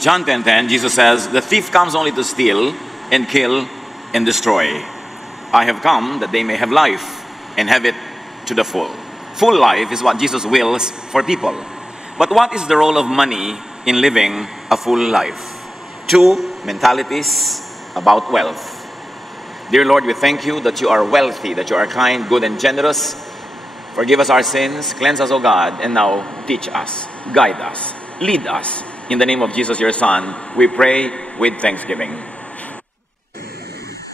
John 10:10, Jesus says, "The thief comes only to steal and kill and destroy. I have come that they may have life and have it to the full." Full life is what Jesus wills for people. But what is the role of money in living a full life? Two mentalities about wealth. Dear Lord, we thank you that you are wealthy, that you are kind, good, and generous. Forgive us our sins, cleanse us, O God, and now teach us, guide us, lead us. In the name of Jesus, your Son, we pray with thanksgiving.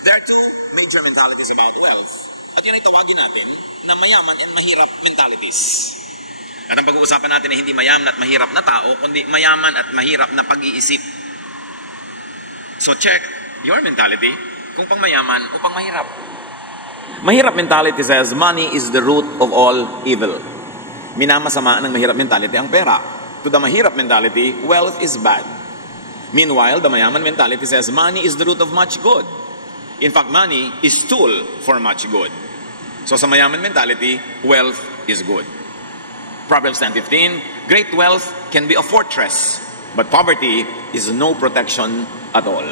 There are two major mentalities about wealth. At yun ay tawagin natin na mayaman and mahirap mentalities. At ang pag-uusapan natin ay hindi mayaman at mahirap na tao, kundi mayaman at mahirap na pag-iisip. So check your mentality kung pang mayaman o pang mahirap. Mahirap mentality says money is the root of all evil. Minamasama ng mahirap mentality ang pera. To the mahirap mentality, wealth is bad. Meanwhile, the mayaman mentality says money is the root of much good. In fact, money is tool for much good. So sa mayaman mentality, wealth is good. Proverbs 10:15, great wealth can be a fortress, but poverty is no protection at all.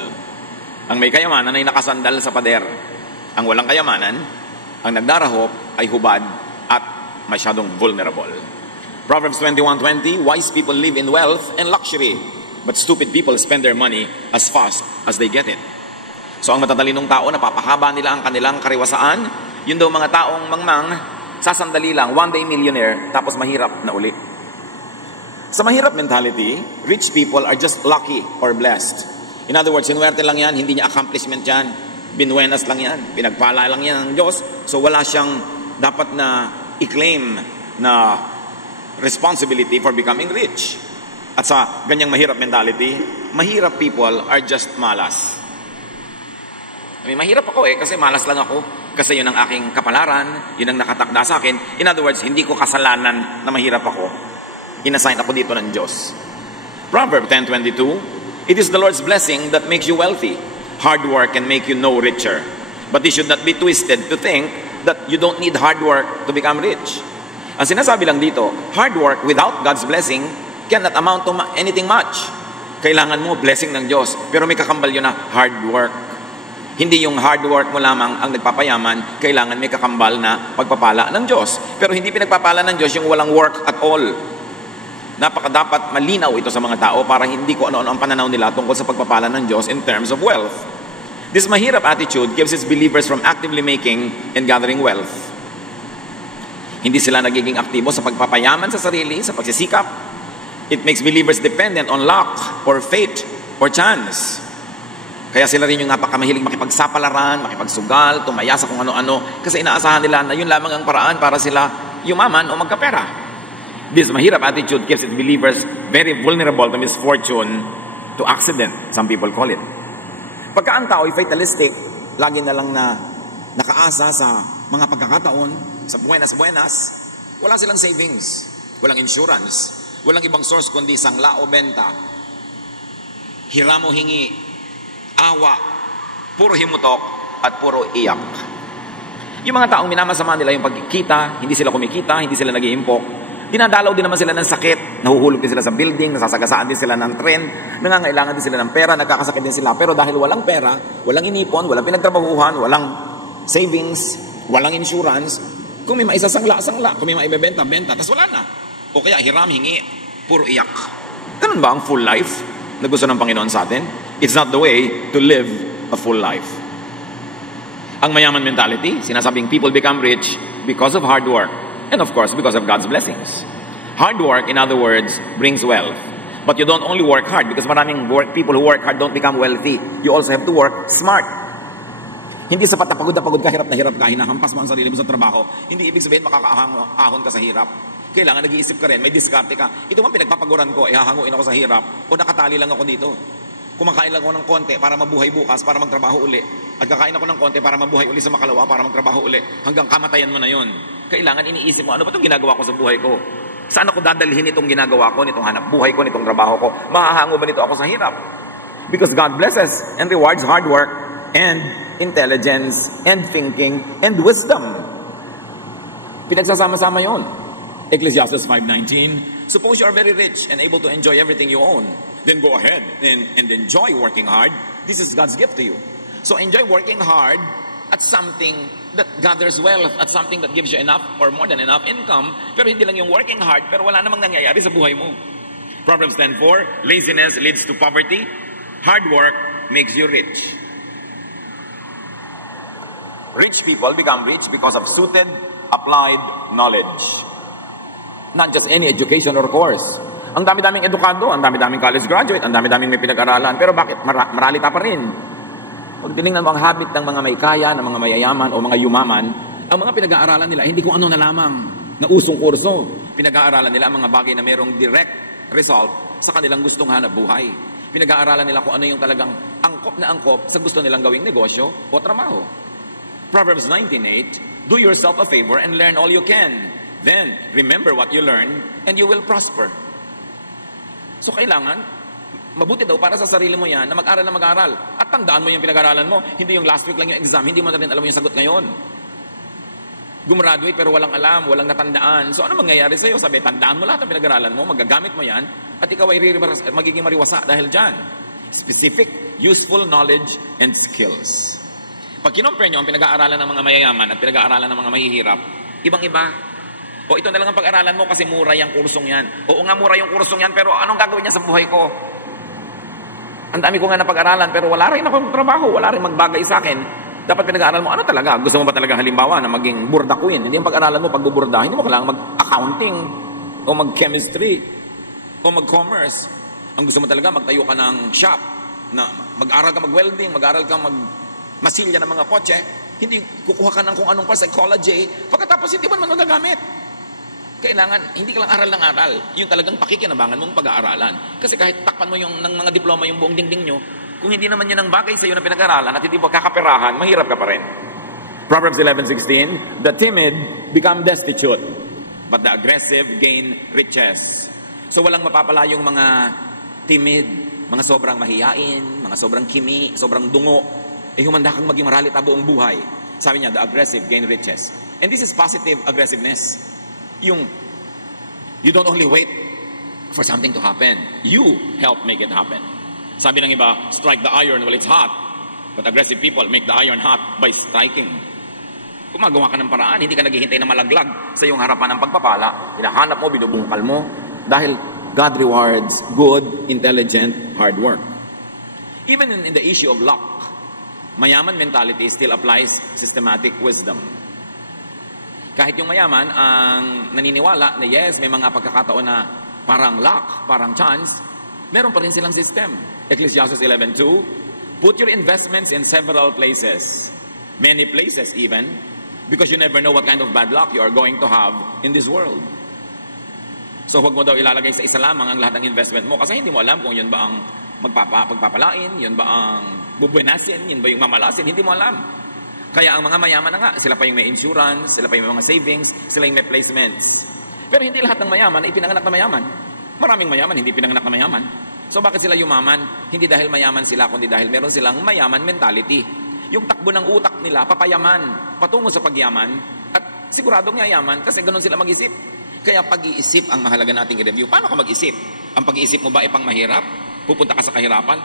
Ang may kayamanan ay nakasandal sa pader. Ang walang kayamanan, ang nagdarahop ay hubad at masyadong vulnerable. Proverbs 21:20, wise people live in wealth and luxury, but stupid people spend their money as fast as they get it. So ang matatalinong tao, napapahaba nila ang kanilang kariwasaan. Yun daw mga taong mangmang, sasandali lang, one day millionaire, tapos mahirap na uli. Sa mahirap mentality, rich people are just lucky or blessed. In other words, sinuwerte lang yan, hindi niya accomplishment yan. Binuenas lang yan, pinagpala lang yan ng Diyos. So wala siyang dapat na i-claim na responsibility for becoming rich. At sa ganyang mahirap mentality, mahirap people are just malas. Mahirap ako kasi malas lang ako. Kasi yun ang aking kapalaran, yun ang nakatakda sa akin. In other words, hindi ko kasalanan na mahirap ako. Inassign ako dito ng Diyos. Proverbs 10:22, it is the Lord's blessing that makes you wealthy. Hard work can make you no richer. But it should not be twisted to think that you don't need hard work to become rich. Ang sinasabi lang dito, hard work without God's blessing cannot amount to anything much. Kailangan mo blessing ng Diyos, pero may kakambal yun na hard work. Hindi yung hard work mo lamang ang nagpapayaman, kailangan may kakambal na pagpapala ng Diyos. Pero hindi pinagpapala ng Diyos yung walang work at all. Dapat malinaw ito sa mga tao para hindi ko ano-ano ang pananaw nila tungkol sa pagpapala ng Diyos in terms of wealth. This mahirap attitude keeps its believers from actively making and gathering wealth. Hindi sila nagiging aktibo sa pagpapayaman sa sarili, sa pagsisikap. It makes believers dependent on luck or fate or chance. Kaya sila rin yung napakamahilig makipagsapalaran, makipagsugal, tumaya sa kung ano-ano kasi inaasahan nila na yun lamang ang paraan para sila yumaman o magkapera. This mahirap attitude keeps its believers very vulnerable to misfortune, to accident, some people call it. Pagka ang tao ay fatalistic, lagi na lang na nakaasa sa mga pagkakataon, sa buenas-buenas, wala silang savings, walang insurance, walang ibang source kundi sangla o benta, hiram o hingi, awa, puro himutok, at puro iyak. Yung mga taong minamasama nila yung pagkikita, hindi sila kumikita, hindi sila nag-iimpok, dinadalaw din naman sila ng sakit, nahuhulog din sila sa building, nasasagasaan din sila ng tren, nangangailangan din sila ng pera, nagkakasakit din sila. Pero dahil walang pera, walang inipon, walang pinagtrabahuhan, walang savings, walang insurance, kung may maisasangla-sangla, kung may maibebenta-benta, tas wala na. O kaya hiram, hingi, puro iyak. Ganun ba ang full life na gusto ng Panginoon sa atin? It's not the way to live a full life. Ang mayaman mentality, sinasabing people become rich because of hard work. And of course, because of God's blessings. Hard work, in other words, brings wealth. But you don't only work hard because maraming people who work hard don't become wealthy. You also have to work smart. Hindi sapat na pagod ka, hirap na hirap ka, hinahampas mo ang sarili mo sa trabaho. Hindi ibig sabihin makakaahon ka sa hirap. Kailangan nag-iisip ka rin, may diskarte ka. Ito man pinagpapaguran ko, hahanguin ako sa hirap o nakatali lang ako dito. Kumakain lang ako ng konti para mabuhay bukas, para magtrabaho uli. At kakain ako ng konti para mabuhay uli sa makalawa, para magtrabaho uli. Hanggang kamatayan mo na yun. Kailangan iniisip mo, ano ba itong ginagawa ko sa buhay ko? Saan ako dadalhin itong ginagawa ko, nitong hanap buhay ko, nitong trabaho ko? Mahahango ba nito ako sa hirap? Because God blesses and rewards hard work and intelligence and thinking and wisdom. Pinagsasama-sama yun. Ecclesiastes 5:19, suppose you are very rich and able to enjoy everything you own. then go ahead and enjoy working hard. This is God's gift to you. So enjoy working hard at something that gathers wealth, at something that gives you enough or more than enough income, pero hindi lang yung working hard, pero wala namang nangyayari sa buhay mo. Proverbs 10:4, laziness leads to poverty, hard work makes you rich. Rich people become rich because of suited, applied knowledge. Not just any education or course. Ang dami-daming edukado, ang dami-daming college graduate, ang dami-daming may pinag-aralan, pero bakit maralita pa rin? Pag tinignan mo ang habit ng mga may kaya, ng mga mayayaman o mga yumaman, ang mga pinag-aaralan nila, hindi kung ano na lamang na usong kurso. Pinag-aaralan nila ang mga bagay na mayroong direct result sa kanilang gustong hanap buhay. Pinag-aaralan nila kung ano yung talagang angkop na angkop sa gusto nilang gawing negosyo o trabaho. Proverbs 19:8, do yourself a favor and learn all you can. Then, remember what you learn and you will prosper. So, kailangan mabuti daw para sa sarili mo yan na mag-aral na mag-aral. At tandaan mo yung pinag-aralan mo. Hindi yung last week lang yung exam. Hindi mo na rin alam yung sagot ngayon. Gumraduate pero walang alam, walang natandaan. So ano mangyayari sa'yo? Sabi, tandaan mo lahat ng pinag-aralan mo, magagamit mo yan, at ikaw ay magiging mariwasa dahil dyan. Specific, useful knowledge and skills. Pag kinompare nyo ang pinag-aaralan ng mga mayayaman at pinag-aaralan ng mga mahihirap, ibang-iba. O ito na lang ang pag-aralan mo kasi mura yung kursong yan. Oo nga, mura yung kursong yan, pero anong gagawin niya sa buhay ko? Ang dami ko nga na pag-aralan, pero wala rin akong trabaho, wala rin magbagay sa akin. Dapat pinag-aaral mo, ano talaga? Gusto mo ba talaga halimbawa na maging burda queen? Hindi yung pag-aralan mo, pagbuburda, hindi mo kailangan mag-accounting o mag-chemistry o mag-commerce. Ang gusto mo talaga, magtayo ka ng shop, na mag-aral ka mag-welding, mag-aral ka masilya ng mga kotse, hindi kukuha ka ng kung anong psychology, pagkatapos hindi mo naman magagamit. Kailangan, hindi ka lang aral ng aral. Yung talagang pakikinabangan mong pag-aaralan. Kasi kahit takpan mo yung ng mga diploma yung buong dingding nyo, kung hindi naman yun ang bagay sa iyo na pinag-aralan at hindi mo kakaperahan, mahirap ka pa rin. Proverbs 11:16, the timid become destitute, but the aggressive gain riches. So walang mapapala yung mga timid, mga sobrang mahiyain, mga sobrang kimi, sobrang dungo, humanda kang maging maralita buong buhay. Sabi niya, the aggressive gain riches. And this is positive aggressiveness. Yung, you don't only wait for something to happen. You help make it happen. Sabi ng iba, strike the iron while it's hot. But aggressive people make the iron hot by striking. Gumagawa ka ng paraan, hindi ka naghihintay na malaglag sa iyong harapan ng pagpapala. Hinahanap mo, binubungkal mo. Dahil God rewards good, intelligent, hard work. Even in the issue of luck, mayaman mentality still applies systematic wisdom. Kahit yung mayaman ang naniniwala na yes, may mga pagkakataon na parang luck, parang chance, meron pa rin silang system. Ecclesiastes 11:2, put your investments in several places, many places even, because you never know what kind of bad luck you are going to have in this world. So huwag mo daw ilalagay sa isa lamang ang lahat ng investment mo kasi hindi mo alam kung yun ba ang pagpapalain, yun ba ang bubuenasin, yun ba yung mamalasin, hindi mo alam. Kaya ang mga mayaman na nga, sila pa yung may insurance, sila pa yung may mga savings, sila yung may placements. Pero hindi lahat ng mayaman ay pinanganak na mayaman. Maraming mayaman, hindi pinanganak na mayaman. So bakit sila yumaman? Hindi dahil mayaman sila, kundi dahil meron silang mayaman mentality. Yung takbo ng utak nila, papayaman, patungo sa pagyaman, at siguradong yayaman kasi ganun sila mag-isip. Kaya pag-iisip ang mahalaga nating i-review. Paano ka mag-isip? Ang pag-iisip mo ba ay pang mahirap? Pupunta ka sa kahirapan?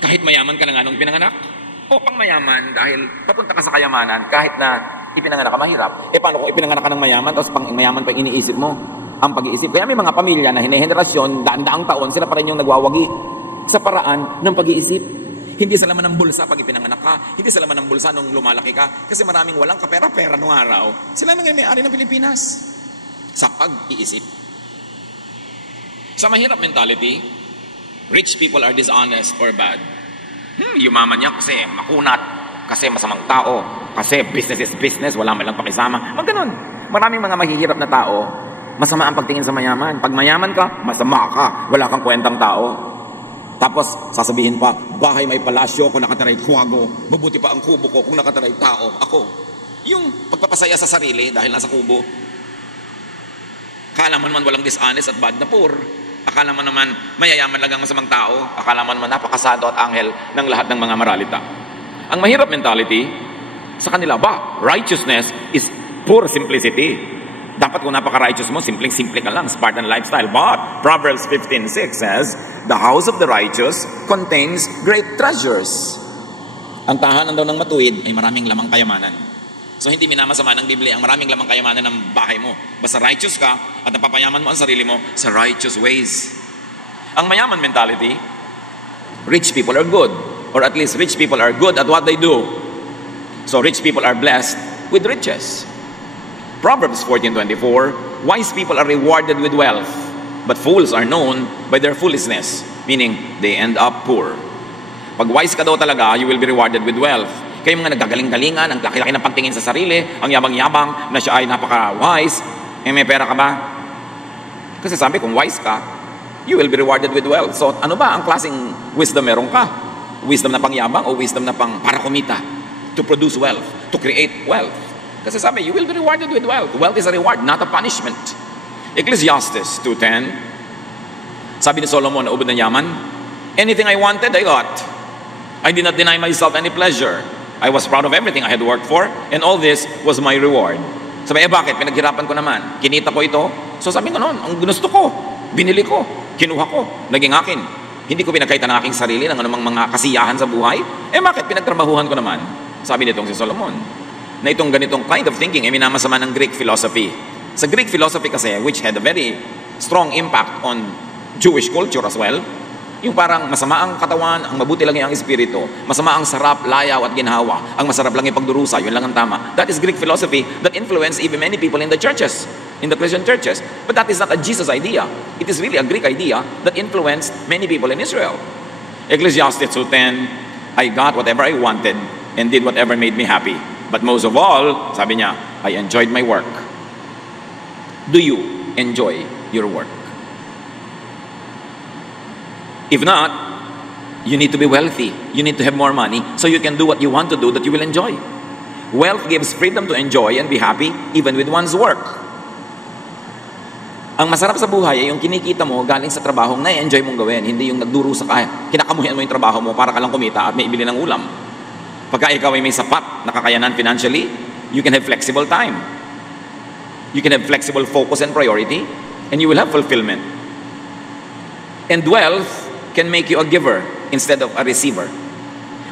Kahit mayaman ka na nga nung pinanganak? O pang mayaman dahil papunta ka sa kayamanan kahit na ipinanganak ka mahirap? Paano kung ipinanganak ka ng mayaman tapos pang mayaman pa yung iniisip mo? Ang pag-iisip. Kaya may mga pamilya na hinehenerasyon, daan-daang taon, sila pa rin yung nagwawagi sa paraan ng pag-iisip. Hindi sa laman ng bulsa pag ipinanganak ka, hindi sa laman ng bulsa nung lumalaki ka, kasi maraming walang kapera-pera nung araw. Sila nang may-ari ng Pilipinas sa pag-iisip. Sa mahirap mentality, rich people are dishonest or bad. Yumaman niya kasi makunat, kasi masamang tao, kasi business is business, wala man lang pakisama. Ganun. Maraming mga mahihirap na tao, masama ang pagtingin sa mayaman. Pag mayaman ka, masama ka, wala kang kwentang tao. Tapos sasabihin pa, bahay may palasyo ako, nakataray kuwago, mabuti pa ang kubo ko kung nakataray tao ako. Yung pagpapasaya sa sarili dahil nasa kubo. Akala mo naman walang dishonest at bad na poor. Akala mo naman mayayaman lang ang masamang tao. Akala mo naman napakasado at anghel ng lahat ng mga maralita. Ang mahirap mentality, sa kanila ba, righteousness is pure simplicity. Dapat kung napaka-righteous mo, simpleng-simple ka lang, Spartan lifestyle. But Proverbs 15:6 says, the house of the righteous contains great treasures. Ang tahanan daw ng matuwid ay maraming lamang kayamanan. So hindi minamasama ng Biblia ang maraming lamang kayamanan ng bahay mo. Basta righteous ka at napapayaman mo ang sarili mo sa righteous ways. Ang mayaman mentality, rich people are good. Or at least rich people are good at what they do. So rich people are blessed with riches. Proverbs 14:24, wise people are rewarded with wealth, but fools are known by their foolishness, meaning they end up poor. Pag wise ka daw talaga, you will be rewarded with wealth. Kayo mga nagkagaling-galingan, ang laki-laki ng pagtingin sa sarili, ang yabang-yabang na siya ay napaka-wise, may pera ka ba? Kasi sabi, kung wise ka, you will be rewarded with wealth. So ano ba ang klaseng wisdom meron ka? Wisdom na pangyabang o wisdom na pang para kumita? To produce wealth, to create wealth. Kasi sabi, you will be rewarded with wealth. Wealth is a reward, not a punishment. Ecclesiastes 2:10, sabi ni Solomon na ubod ng yaman, anything I wanted, I got. I did not deny myself any pleasure. I was proud of everything I had worked for, and all this was my reward. Sabi, bakit? Pinaghirapan ko naman. Kinita ko ito. So sabi ko noon, ang gusto ko, binili ko, kinuha ko, naging akin. Hindi ko pinagkaitan ng aking sarili ng anumang mga kasiyahan sa buhay. Bakit? Pinagtrabahuhan ko naman. Sabi nitong si Solomon, na itong ganitong kind of thinking ay minamasama ng Greek philosophy. Sa Greek philosophy kasi, which had a very strong impact on Jewish culture as well, yung parang masama ang katawan, ang mabuti lang yung espiritu, masama ang sarap, layaw at ginhawa, ang masarap lang yung pagdurusa, yun lang ang tama. That is Greek philosophy that influenced even many people in the churches, in the Christian churches. But that is not a Jesus idea. It is really a Greek idea that influenced many people in Israel. Ecclesiastes 2:10, I got whatever I wanted and did whatever made me happy. But most of all, sabi niya, I enjoyed my work. Do you enjoy your work? If not, you need to be wealthy. You need to have more money so you can do what you want to do that you will enjoy. Wealth gives freedom to enjoy and be happy even with one's work. Ang masarap sa buhay ay yung kinikita mo galing sa trabaho na enjoy mong gawin, hindi yung nagduro sa kinakamuhian mo yung trabaho mo para ka lang kumita at may ibili ng ulam. Pagka ikaw ay may sapat na kakayanan financially, you can have flexible time. You can have flexible focus and priority, and you will have fulfillment. And wealth can make you a giver instead of a receiver.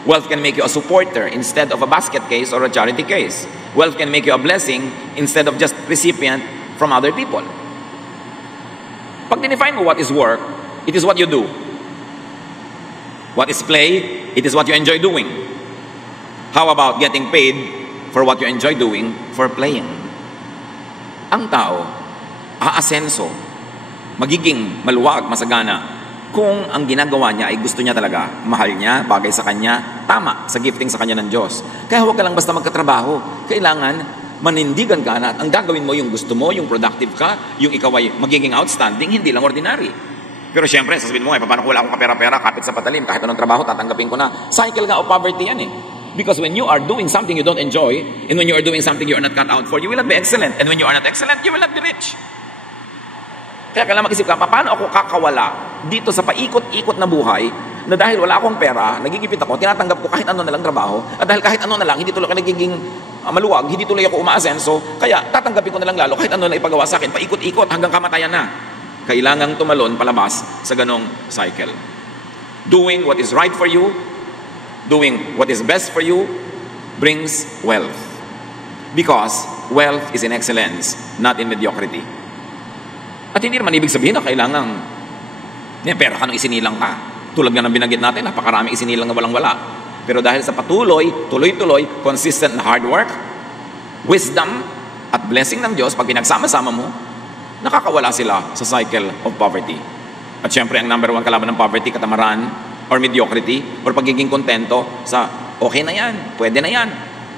Wealth can make you a supporter instead of a basket case or a charity case. Wealth can make you a blessing instead of just recipient from other people. Pag dinefine mo what is work, it is what you do. What is play, it is what you enjoy doing. How about getting paid for what you enjoy doing for playing? Ang tao, aasenso, magiging maluwag, masagana, kung ang ginagawa niya ay gusto niya talaga, mahal niya, bagay sa kanya, tama sa gifting sa kanya ng Diyos. Kaya huwag ka lang basta magkatrabaho. Kailangan manindigan ka na at ang gagawin mo yung gusto mo, yung productive ka, yung ikaw ay magiging outstanding, hindi lang ordinary. Pero siyempre, sasabihin mo, paano kung wala akong kapera-pera, kapit sa patalim, kahit anong trabaho, tatanggapin ko na. Cycle nga of poverty yan eh. Because when you are doing something you don't enjoy, and when you are doing something you are not cut out for, you will not be excellent. And when you are not excellent, you will not be rich. Kaya kailangan mag-isip ka, paano ako kakawala dito sa paikot-ikot na buhay na dahil wala akong pera, nagigipit ako, tinatanggap ko kahit ano na lang trabaho, at dahil kahit ano na lang, hindi tuloy ka nagiging maluwag, hindi tuloy ako umaasenso, kaya tatanggapin ko na lang lalo kahit ano na ipagawa sa akin, paikot-ikot hanggang kamatayan na. Kailangang tumalon palabas sa ganong cycle. Doing what is right for you, doing what is best for you, brings wealth. Because wealth is in excellence, not in mediocrity. At hindi naman ibig sabihin na kailangang pera ka nung isinilang ka. Tulad nga ng binanggit natin, napakaraming isinilang na walang-wala. Pero dahil sa patuloy, tuloy-tuloy, consistent na hard work, wisdom, at blessing ng Diyos, pag pinagsama-sama mo, nakakawala sila sa cycle of poverty. At syempre, ang number one kalaban ng poverty, katamaran, or mediocrity, or pagiging kontento sa okay na yan, pwede na yan,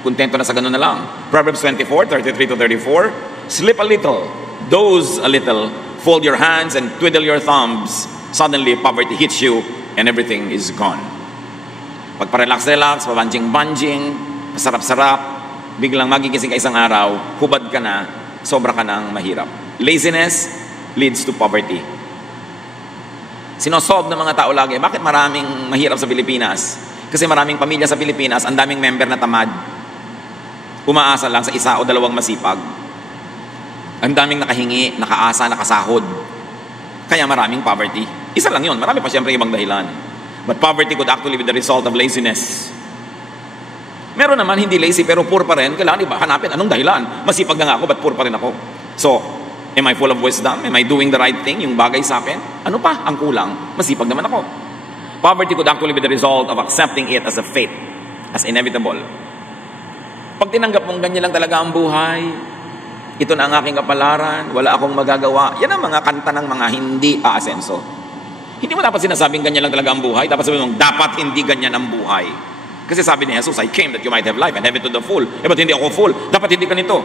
kontento na sa ganun na lang. Proverbs 24:33-34, sleep a little, doze a little, fold your hands and twiddle your thumbs. Suddenly, poverty hits you and everything is gone. Pagpa-relax-relax, pabanjing-banjing, pasarap-sarap, biglang magigising ka isang araw, hubad ka na, sobra ka ng mahirap. Laziness leads to poverty. Sinosolve ng mga tao lagi, bakit maraming mahirap sa Pilipinas? Kasi maraming pamilya sa Pilipinas, ang daming member na tamad. Umaasa lang sa isa o dalawang masipag. Ang daming nakahingi, nakaasa, nakasahod. Kaya maraming poverty. Isa lang yun. Marami pa siyempre ibang dahilan. But poverty could actually be the result of laziness. Meron naman hindi lazy pero poor pa rin. Kailangan iba hanapin anong dahilan. Masipag na nga ako, but poor pa rin ako. So, am I full of wisdom? Am I doing the right thing? Yung bagay sa akin? Ano pa ang kulang? Masipag naman ako. Poverty could actually be the result of accepting it as a fate, as inevitable. Pag tinanggap mong ganyan lang talaga ang buhay, ito na ang aking kapalaran, wala akong magagawa, yan ang mga kanta ng mga hindi aasenso. Hindi mo dapat sinasabing ganyan lang talaga ang buhay, dapat sabihin mong dapat hindi ganyan ang buhay. Kasi sabi ni Jesus, I came that you might have life and have it to the full. Ba't hindi ako full? Dapat hindi ganito.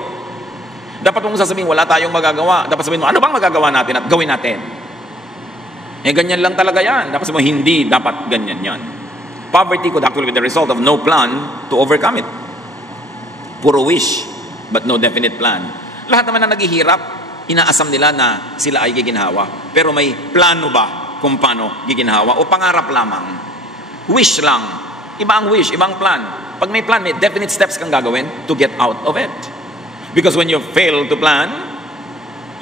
Dapat mong sasabihin, wala tayong magagawa. Dapat sabihin mo, ano bang magagawa natin at gawin natin? Ganyan lang talaga yan. Dapat sabihin mo, hindi dapat ganyan yan. Poverty could actually be the result of no plan to overcome it. Puro wish, but no definite plan. Lahat naman na naghihirap, inaasam nila na sila ay giginhawa. Pero may plano ba kung paano giginhawa? O pangarap lamang? Wish lang. Iba ang wish, ibang plan. Pag may plan, may definite steps kang gagawin to get out of it. Because when you fail to plan,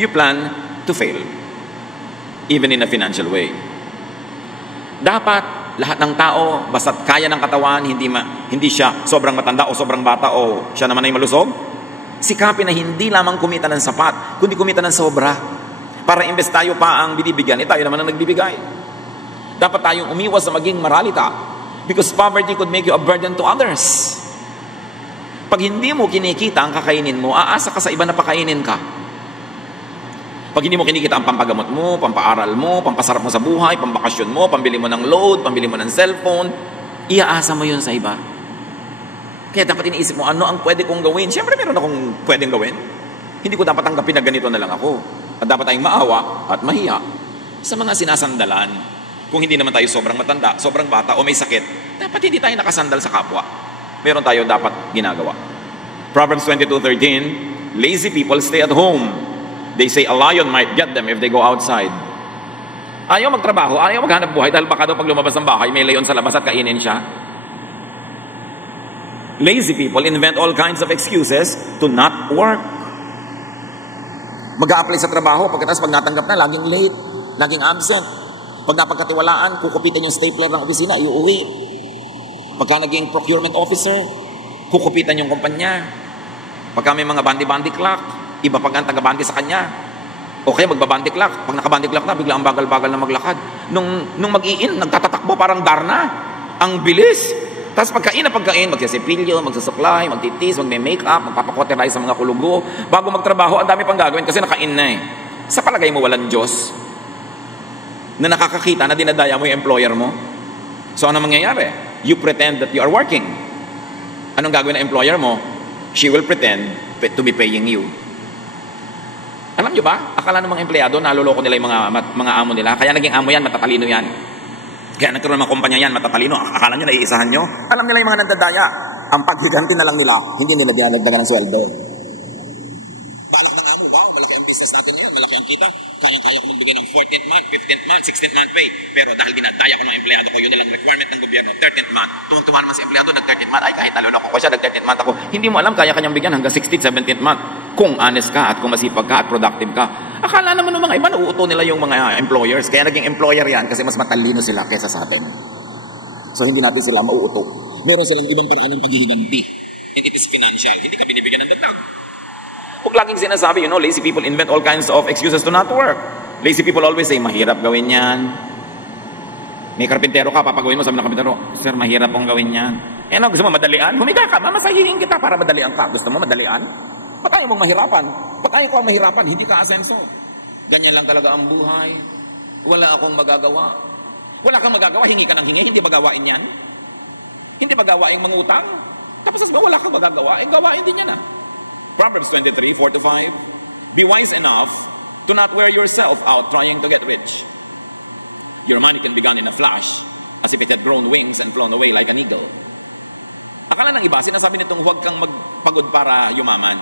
you plan to fail. Even in a financial way. Dapat lahat ng tao, basta't kaya ng katawan, hindi siya sobrang matanda o sobrang bata o siya naman ay malusog, sikapin na hindi lamang kumita ng sapat, kundi kumita ng sobra. Para imbes tayo pa ang binibigyan, tayo naman ang nagbibigay. Dapat tayong umiwas sa maging maralita. Because poverty could make you a burden to others. Pag hindi mo kinikita ang kakainin mo, aasa ka sa iba na pakainin ka. Pag hindi mo kinikita ang pampagamot mo, pampaaral mo, pampasarap mo sa buhay, pambakasyon mo, pambili mo ng load, pambili mo ng cellphone, iaasa mo yun sa iba. Kaya dapat iniisip mo, ano ang pwede kong gawin? Siyempre meron akong pwedeng gawin. Hindi ko dapat tanggapin na ganito na lang ako. At dapat tayong maawa at mahiya sa mga sinasandalan. Kung hindi naman tayo sobrang matanda, sobrang bata o may sakit, dapat hindi tayo nakasandal sa kapwa. Meron tayo dapat ginagawa. Proverbs 22:13, lazy people stay at home. They say a lion might get them if they go outside. Ayaw magtrabaho, ayaw maghanap buhay dahil baka daw pag lumabas ng bahay, may leon sa labas at kainin siya. Lazy people invent all kinds of excuses to not work. Mag-a-apply sa trabaho, pagkatapos pag natanggap na, laging late, laging absent. Pag napagkatiwalaan, kukupitin yung stapler ng opisina, iuwi. Pagka naging procurement officer, kukupitan yung kumpanya. Pagka may mga bandi-bandi clock, iba pag ang taga-bandi sa kanya. O kaya magbabandi clock. Pag nakabandi clock na, bigla ang bagal-bagal na maglakad. Nung mag-i-in, nagtatatakbo parang Darna. Ang bilis. Tapos pagkain na pagkain, magsasipilyo, magsusuklay, magtitis, magme-makeup, magpapakoterize sa mga kulugo. Bago magtrabaho, ang dami pang gagawin kasi nakain na eh. Sa palagay mo, walang Diyos na nakakakita na dinadaya mo yung employer mo. So ano mangyayari? You pretend that you are working. Anong gagawin ng employer mo? She will pretend to be paying you. Alam nyo ba? Akala ng mga empleyado, naloloko nila yung mga amo nila. Kaya naging amo yan, matatalino yan. Kaya nagkaroon ng mga kumpanya yan, matatalino. Akala nyo, naiisahan nyo. Alam nila yung mga nandadaya. Ang paghiganti na lang nila, hindi nila dinadagdagan ng sweldo. Balak ng amo, wow, malaki ang business natin ngayon, malaki ang kita, kayang-kaya ko magbigay ng 14th month, 15th month, 16th month pay. Pero dahil dinadaya ko ng empleyado ko, yun na lang requirement ng gobyerno, 13th month. Tuwang-tuwa naman si empleyado, nag-13th month. Ay, kahit naloloko ko siya, nag-13th month ako. Hindi mo alam, kaya kanyang bigyan hanggang 16th, 17th month. Kung honest ka at kung masipag ka at productive ka. Akala naman ng mga iba, nauuto nila yung mga employers. Kaya naging employer yan kasi mas matalino sila kesa sa atin. So hindi natin sila mauuto. Meron silang ibang paraan ng paghihiganti. And it is financial. Hindi ka binibigyan ng dagdag. Huwag laging sinasabi, lazy people invent all kinds of excuses to not work. Lazy people always say, mahirap gawin yan. May karpintero ka, papagawin mo, sabi ng karpintero, sir, mahirap pong gawin yan. Ano, gusto mo madalian? Humiga ka, mamasahihin kita para madalian ka. Gusto mo madalian? Ba't ayaw mong mahirapan? Ba't ayaw ko ang mahirapan? Hindi ka asenso. Ganyan lang talaga ang buhay. Wala akong magagawa. Wala kang magagawa, hingi ka ng hingi, hindi magawain yan. Hindi magawain mangutang. Tapos sabi mo, wala kang magagawa, gawain din yan ah. Proverbs 23:4-5. Be wise enough to not wear yourself out trying to get rich. Your money can be gone in a flash, as if it had grown wings and flown away like an eagle. Akala ng iba, sinasabi nitong huwag kang magpagod para yumaman.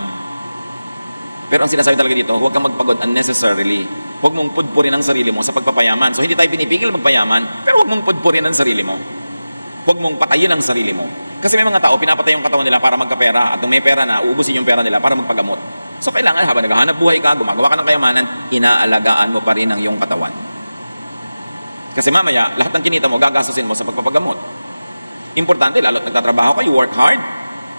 Pero ang sinasabi talaga dito, huwag kang magpagod unnecessarily. Huwag mong pudpurin ang sarili mo sa pagpapayaman. So hindi tayo pinipigil magpayaman, pero huwag mong pudpurin ang sarili mo. Huwag mong patayin ang sarili mo. Kasi may mga tao, pinapatay yung katawan nila para magkapera at nung may pera na, uubusin yung pera nila para magpagamot. So kailangan habang naghahanap buhay ka, gumagawa ka ng kayamanan, inaalagaan mo pa rin ang iyong katawan. Kasi mamaya, lahat ng kinita mo, gagastusin mo sa pagpapagamot. Importante, lalo't nagtatrabaho ka, you work hard,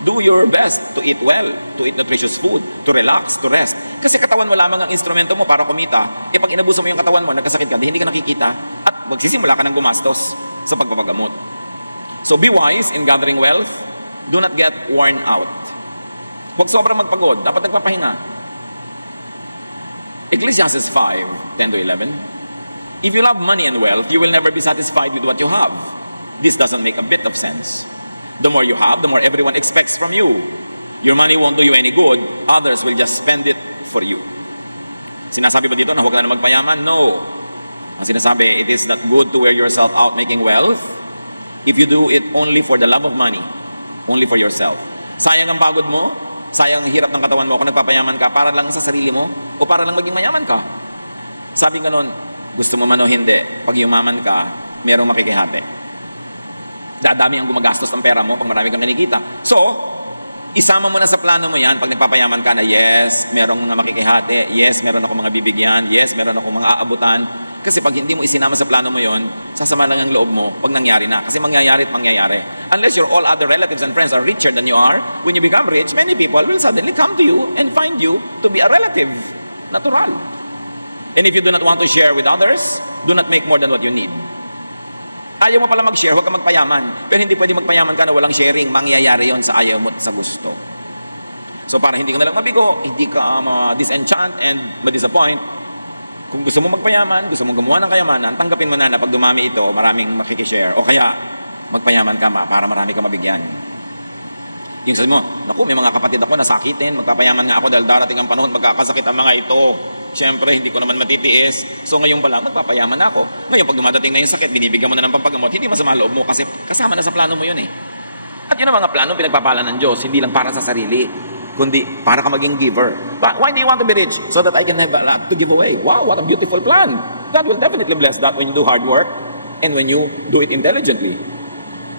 do your best to eat well, to eat nutritious food, to relax, to rest. Kasi katawan mo lamang ang instrumento mo para kumita. Pag inabuso mo yung katawan mo, nagkasakit ka, hindi ka nakikita, at magsisimula ka ng gumastos sa pagpapagamot. So be wise in gathering wealth. Do not get worn out. Huwag sobrang magpagod. Dapat nagpapahinga. Ecclesiastes 5:10-11. If you love money and wealth, you will never be satisfied with what you have. This doesn't make a bit of sense. The more you have, the more everyone expects from you. Your money won't do you any good. Others will just spend it for you. Sinasabi ba dito na huwag ka na magpayaman? No. Ang sinasabi, it is not good to wear yourself out making wealth if you do it only for the love of money, only for yourself. Sayang ang pagod mo, sayang ang hirap ng katawan mo kung nagpapayaman ka para lang sa sarili mo o para lang maging mayaman ka. Sabi nga nun, gusto mo man o hindi, pag yumaman ka, merong makikihati. Dadami ang gumagastos ng pera mo pag marami kang kinikita. So, isama mo na sa plano mo yan pag nagpapayaman ka na yes, merong mga makikihati, yes, meron ako mga bibigyan, yes, meron ako mga aabutan. Kasi pag hindi mo isinama sa plano mo yon, sasama lang ang loob mo pag nangyari na. Kasi mangyayari at mangyayari. Unless your all other relatives and friends are richer than you are, when you become rich, many people will suddenly come to you and find you to be a relative. Natural. And if you do not want to share with others, do not make more than what you need. Ayaw mo pala mag-share, huwag ka magpayaman. Pero hindi pwede magpayaman ka na walang sharing. Mangyayari yon sa ayaw mo at sa gusto. So para hindi ka na lang mabigo, hindi ka disenchant and ma-disappoint, kung gusto mo magpayaman, gusto mo gumawa ng kayamanan, tanggapin mo na pag dumami ito, maraming makikishare. O kaya, magpayaman ka para marami ka mabigyan. Yung sabi mo, naku, may mga kapatid ako nasakitin, magpapayaman nga ako dahil darating ang panahon, magkakasakit ang mga ito. Siyempre, hindi ko naman matitiis. So ngayon pa lang, magpapayaman ako. Ngayon, pag dumadating na yung sakit, binibigyan mo na ng pampagamot, hindi masama loob mo kasi kasama na sa plano mo yun eh. At yun ang mga plano pinagpapala ng Diyos, hindi lang para sa sarili, kundi para ka maging giver. But why do you want to be rich? So that I can have a lot to give away. Wow, what a beautiful plan. God will definitely bless that when you do hard work and when you do it intelligently.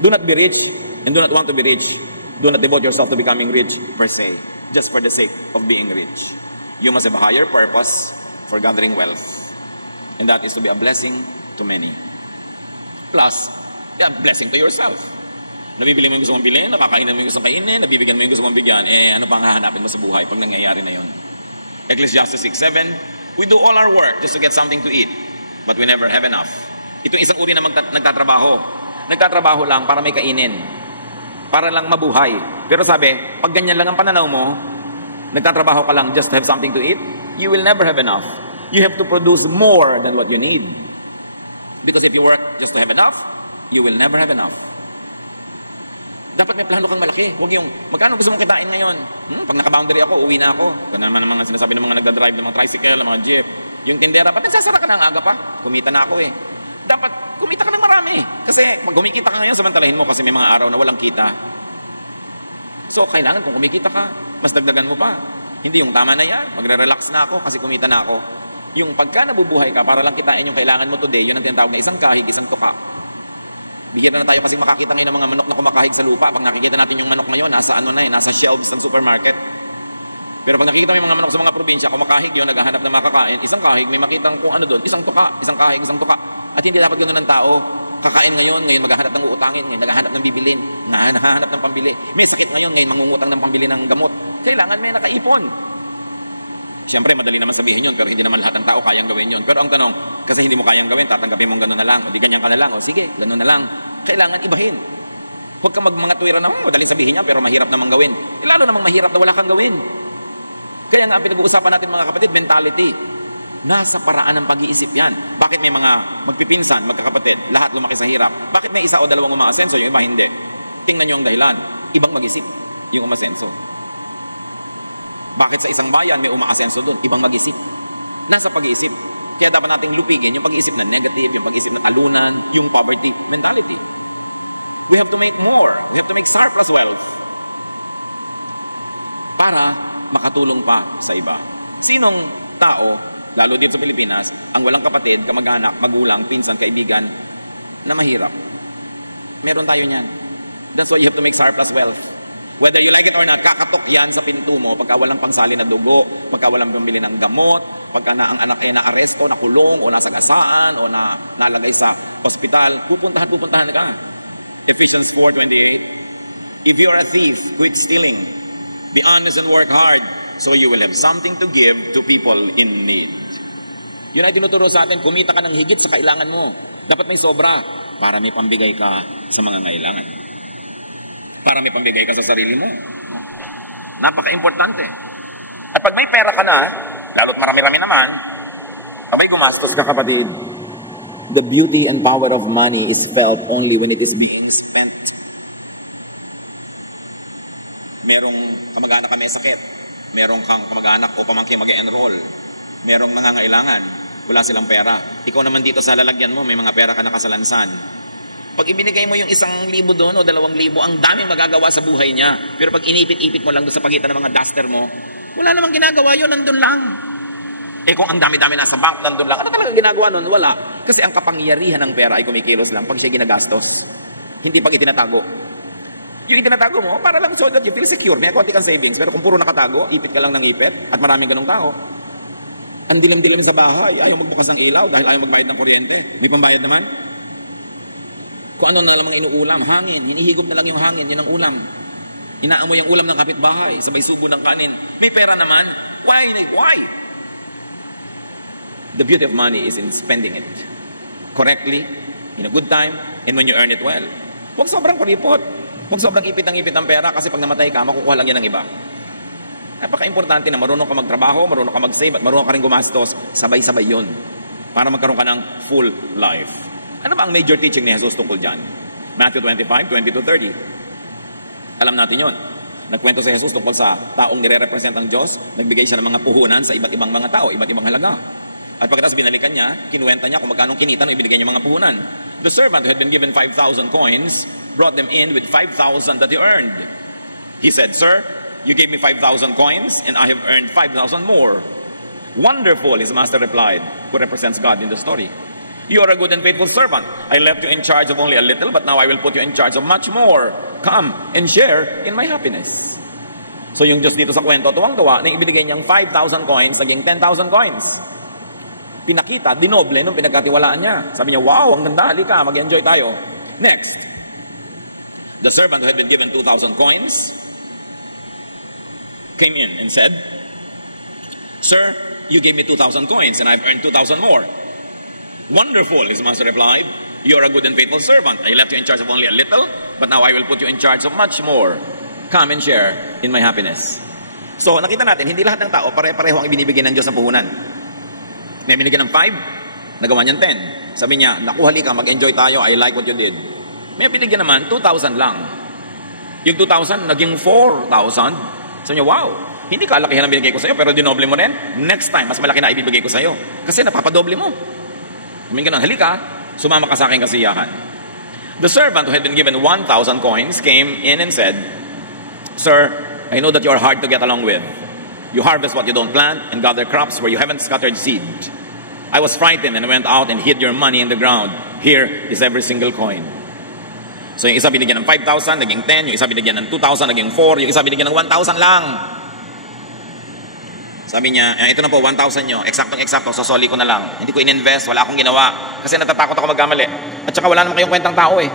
Do not be rich and do not want to be rich. Do not devote yourself to becoming rich per se, just for the sake of being rich. You must have a higher purpose for gathering wealth. And that is to be a blessing to many. Plus, a blessing to yourself. Nabibili mo yung gusto mong bilhin, nakakainin mo yung gusto mong kainin, nabibigyan mo yung gusto mong bigyan, ano pang hahanapin mo sa buhay pag nangyayari na yun? Ecclesiastes 6:7, we do all our work just to get something to eat, but we never have enough. Itong isang uri na nagtatrabaho. Nagtatrabaho lang para may kainin. Para lang mabuhay. Pero sabi, pag ganyan lang ang pananaw mo, nagtatrabaho ka lang just to have something to eat, you will never have enough. You have to produce more than what you need. Because if you work just to have enough, you will never have enough. Dapat may plano kang malaki. Huwag yung, magkano gusto mong kitain ngayon? Pag naka-boundary ako, uwi na ako. Ganun naman ang mga sinasabi ng mga nagdadrive ng mga tricycle, ng mga jeep. Yung tindera, ba't nagsasara ka ng aga pa? Kumita na ako eh. Dapat kumita ka ng marami. Kasi pag kumikita ka ngayon, samantalahin mo kasi may mga araw na walang kita. So, kailangan kung kumikita ka, mas dagdagan mo pa. Hindi yung tama na yan. Magre-relax na ako kasi kumita na ako. Yung pagka nabubuhay ka, para lang kitain yung kailangan mo today, yun ang tinatawag na isang kahig, isang tuka. Bihira na tayo kasi makakita ngayon ng mga manok na kumakahig sa lupa. Pag nakikita natin yung manok ngayon, nasa nasa shelves ng supermarket. Pero pag nakikita mo yung mga manok sa mga probinsya, kumakahig yun, naghahanap ng makakain, isang kahig, may makitang kung ano doon, isang tuka, isang kahig, isang tuka. At hindi dapat ganoon ng tao. Kakain ngayon maghahanap ng uutangin, ngayon naghahanap ng bibilin, naghahanap ng pambili. May sakit ngayon mangungutang ng pambili ng gamot. Kailangan may nakaipon. Siyempre, madali naman sabihin yun, pero hindi naman lahat ng tao kayang gawin yun. Pero ang tanong, kasi hindi mo kayang gawin, tatanggapin mong gano'n na lang, o di ganyan ka na lang, o sige, gano'n na lang. Kailangan ibahin. Huwag ka mga tuwira na, madaling sabihin niya, pero mahirap namang gawin. Lalo namang mahirap na wala kang gawin. Kaya nga, pinag-uusapan natin mga kapatid, mentality. Nasa paraan ng pag-iisip yan. Bakit may mga magpipinsan, magkakapatid, lahat lumaki sa hirap? Bakit may isa o dalawang umaasenso, yung iba hindi? Tingnan nyo ang dahilan. Ibang mag-isip, yung umasenso. Bakit sa isang bayan may umaasenso doon? Ibang mag-isip. Nasa pag-iisip. Kaya dapat nating lupigin yung pag-iisip na negative, yung pag-iisip na talunan, yung poverty mentality. We have to make more. We have to make surplus wealth para makatulong pa sa iba. Sinong tao, lalo dito sa Pilipinas, ang walang kapatid, kamag-anak, magulang, pinsan, kaibigan, na mahirap? Meron tayo niyan. That's why you have to make surplus wealth. Whether you like it or not, kakatok yan sa pinto mo pagka walang pangsali na dugo, pagka walang pambili ng gamot, pagka ang anak ay na-aresto, nakulong, o nasagasaan, o nalagay sa ospital, pupuntahan ka. Ephesians 4:28, if you are a thief, quit stealing. Be honest and work hard, so you will have something to give to people in need. Yun ay tinuturo sa atin, kumita ka ng higit sa kailangan mo. Dapat may sobra para may pambigay ka sa mga ngailangan. Para may pambigay ka sa sarili mo. Napaka-importante. At pag may pera ka na, lalo't marami-rami naman, abay gumastos ka, kapatid. The beauty and power of money is felt only when it is being spent. Merong kamag-anak ka may sakit. Merong kang kamag-anak o pamangkin mag-enroll. Merong nangangailangan. Wala silang pera. Ikaw naman dito sa lalagyan mo, may mga pera ka nakasalansan. Pag ibinigay mo yung 1,000 doon o 2,000, ang daming magagawa sa buhay niya. Pero pag inipit-ipit mo lang doon sa pagitan ng mga duster mo, wala namang ginagawa yun, nandun lang. Kung ang dami-dami nasa bank, nandun lang, ano talaga ginagawa nun? Wala. Kasi ang kapangyarihan ng pera ay kumikilos lang pag siya ginagastos. Hindi pag itinatago. Yung itinatago mo, para lang so that you feel secure. May konti kang savings. Pero kung puro nakatago, ipit ka lang ng ipit, at maraming ganong tao. Ang dilim-dilim sa bahay, ayaw magbukas ng ilaw dahil ayaw magbayad ng kuryente. May pambayad naman. Kung ano na lamang inuulam, hangin, hinihigop na lang yung hangin, yun ang ulam. Inaamoy ang ulam ng kapitbahay, sabay subo ng kanin. May pera naman, why? The beauty of money is in spending it correctly, in a good time, and when you earn it well. Huwag sobrang kuripot, huwag sobrang ipit ang pera, kasi pag namatay ka, makukuha lang yan ng iba. Napaka-importante na marunong ka magtrabaho, marunong ka mag-save, at marunong ka rin gumastos, sabay-sabay yun, para magkaroon ka ng full life. Ano ba ang major teaching ni Jesus tungkol dyan? Matthew 25:20-30. Alam natin yon. Nagkwento si Jesus tungkol sa taong nire-represent ang Diyos. Nagbigay siya ng mga puhunan sa iba't ibang mga tao, iba't ibang halaga. At pagkatapos binalikan niya, kinuwenta niya kung magkano kinita nung ibinigay niya mga puhunan. The servant who had been given 5,000 coins brought them in with 5,000 that he earned. He said, "Sir, you gave me 5,000 coins and I have earned 5,000 more." "Wonderful," his master replied, who represents God in the story. "You are a good and faithful servant. I left you in charge of only a little, but now I will put you in charge of much more. Come and share in my happiness." So yung Diyos dito sa kwento, tuwang-tuwa, nang ibinigay niyang 5,000 coins, naging 10,000 coins. Pinakita, dinoble nung pinagkatiwalaan niya. Sabi niya, wow, ang ganda, halika, mag-enjoy tayo. Next, the servant who had been given 2,000 coins came in and said, "Sir, you gave me 2,000 coins and I've earned 2,000 more." "Wonderful," his master replied. "You are a good and faithful servant. I left you in charge of only a little, but now I will put you in charge of much more. Come and share in my happiness." So, nakita natin, hindi lahat ng tao pare-pareho ang ibinibigay ng Diyos sa puhunan. May binigyan ng 5, nagawa niyang 10. Sabi niya, "Naku, halika, mag-enjoy tayo. I like what you did." May binigyan naman, 2,000 lang. Yung 2,000, naging 4,000. Sabi niya, wow, hindi kalakihan ang binigay ko sa'yo, pero dinoble mo rin. Next time, mas malaki na ibibigay ko sa'yo. Kasi napapadoble mo. Sabi niya, halika, sumama ka sa aking kasiyahan. The servant who had been given 1,000 coins came in and said, "Sir, I know that you are hard to get along with. You harvest what you don't plant and gather crops where you haven't scattered seed. I was frightened and went out and hid your money in the ground. Here is every single coin." So yung isa binigyan ng 5,000, naging 10. Yung isa binigyan ng 2,000, naging 4. Yung isa binigyan ng 1,000 lang. Sabi niya, ito na po, 1,000 nyo. Eksaktong-eksakto, sosoli ko na lang. Hindi ko in-invest, wala akong ginawa. Kasi natatakot ako magkamali. At saka wala naman kayong kwentang tao eh.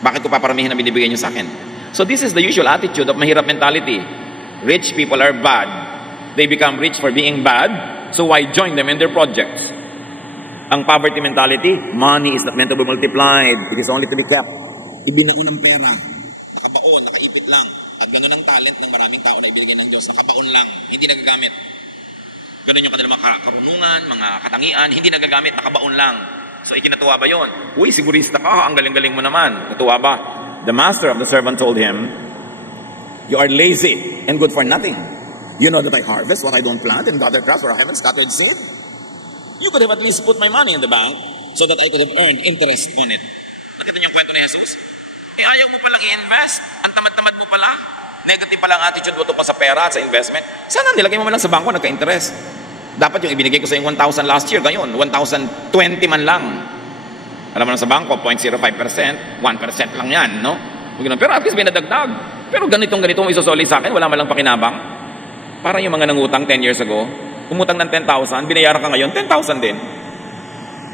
Bakit ko paparamihin ang binibigay nyo sa akin? So this is the usual attitude of mahirap mentality. Rich people are bad. They become rich for being bad. So why join them in their projects? Ang poverty mentality, money is not meant to be multiplied. It is only to be kept. Ibinaon ng pera, nakabaon, nakaipit lang. At ganun ang talent ng maraming tao na ibinigay ng Diyos. Nakabaon lang, hindi nagagamit. Ganun yung kanilang mga karunungan, mga katangian, hindi nagagamit, nakabaon lang. So ikinatuwa ba yun? Uy, sigurista ka, ang galing-galing mo naman. Natuwa ba? The master of the servant told him, "You are lazy and good for nothing. You know that I harvest what I don't plant and gather crops where I haven't scattered seed? You could have at least put my money in the bank so that I could have earned interest on it." Nakita niyo yung kwento ni Jesus? Ayaw mo palang i-invest. Ang tamad-tamad mo pala. Negative pala ang attitude mo tungkol sa pera at sa investment. Sana nilagay mo man lang sa bangko, nagka-interest. Dapat yung ibinigay ko sa yung 1,000 last year, ngayon, 1,020 man lang. Alam mo lang sa bangko, 0.05%, 1% lang yan, no? Pero at least may nadagdag. Pero ganito mo isusoli sa akin, wala man lang pakinabang. Para yung mga nangutang 10 years ago, umutang ng 10,000, binayaran ka ngayon, 10,000 din.